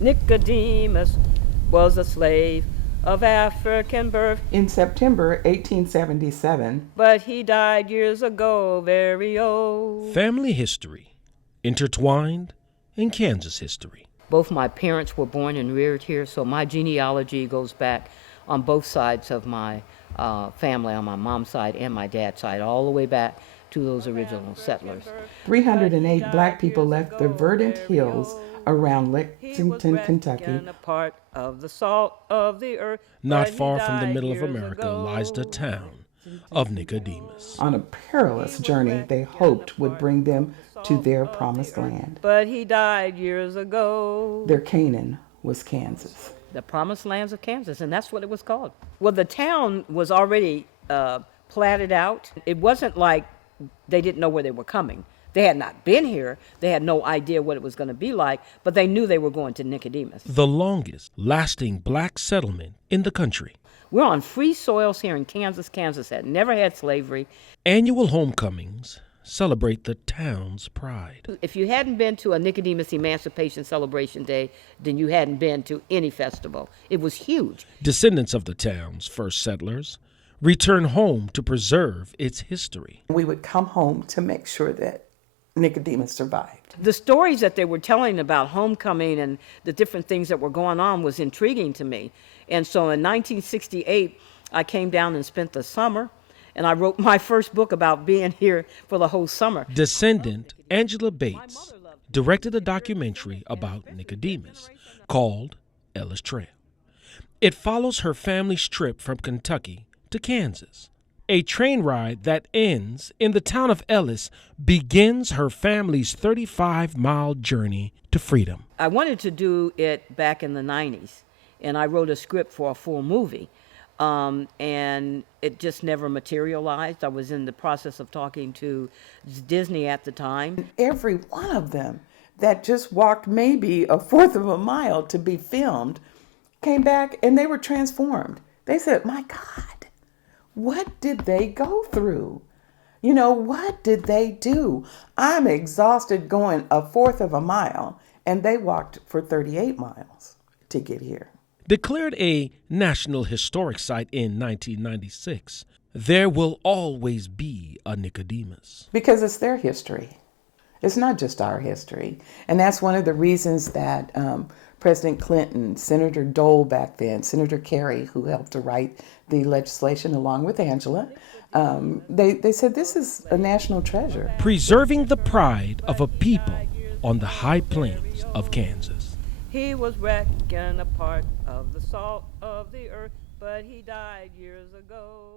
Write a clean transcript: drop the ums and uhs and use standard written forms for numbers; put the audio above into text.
Nicodemus was a slave of African birth, In September 1877, but he died years ago, very old. Family history intertwined in Kansas history. Both my parents were born and reared here, so my genealogy goes back on both sides of my family, on my mom's side and my dad's side, all the way back to those original settlers. 308 black people left the verdant hills around Lexington, Kentucky. Part of the salt of the earth, Not far from the middle of America lies the town of Nicodemus. On a perilous journey they hoped would bring them to their promised land. But he died years ago. Their Canaan was Kansas. The promised lands of Kansas, and that's what it was called. Well, the town was already platted out. It wasn't like they didn't know where they were coming. They had not been here. They had no idea what it was going to be like, but they knew they were going to Nicodemus. The longest lasting black settlement in the country. We're on free soils here in Kansas. Kansas had never had slavery. Annual homecomings celebrate the town's pride. If you hadn't been to a Nicodemus Emancipation Celebration Day, then you hadn't been to any festival. It was huge. Descendants of the town's first settlers return home to preserve its history. We would come home to make sure that Nicodemus survived. The stories that they were telling about homecoming and the different things that were going on was intriguing to me. And so in 1968, I came down and spent the summer, and I wrote my first book about being here for the whole summer. Descendant Angela Bates directed a documentary about Nicodemus called Ellis Trail. It follows her family's trip from Kentucky to Kansas. A train ride that ends in the town of Ellis begins her family's 35-mile journey to freedom. I wanted to do it back in the 90s, and I wrote a script for a full movie, and it just never materialized. I was in the process of talking to Disney at the time. Every one of them that just walked maybe a fourth of a mile to be filmed came back and they were transformed. They said, my God, what did they go through? You know, what did they do? I'm exhausted going a fourth of a mile, and they walked for 38 miles to get here. Declared a National Historic Site in 1996, there will always be a Nicodemus. Because it's their history. It's not just our history. And that's one of the reasons that President Clinton, Senator Dole back then, Senator Kerry, who helped to write the legislation along with Angela, they said this is a national treasure. Preserving the pride of a people on the high plains of Kansas. He was reckoned a part of the salt of the earth, but he died years ago.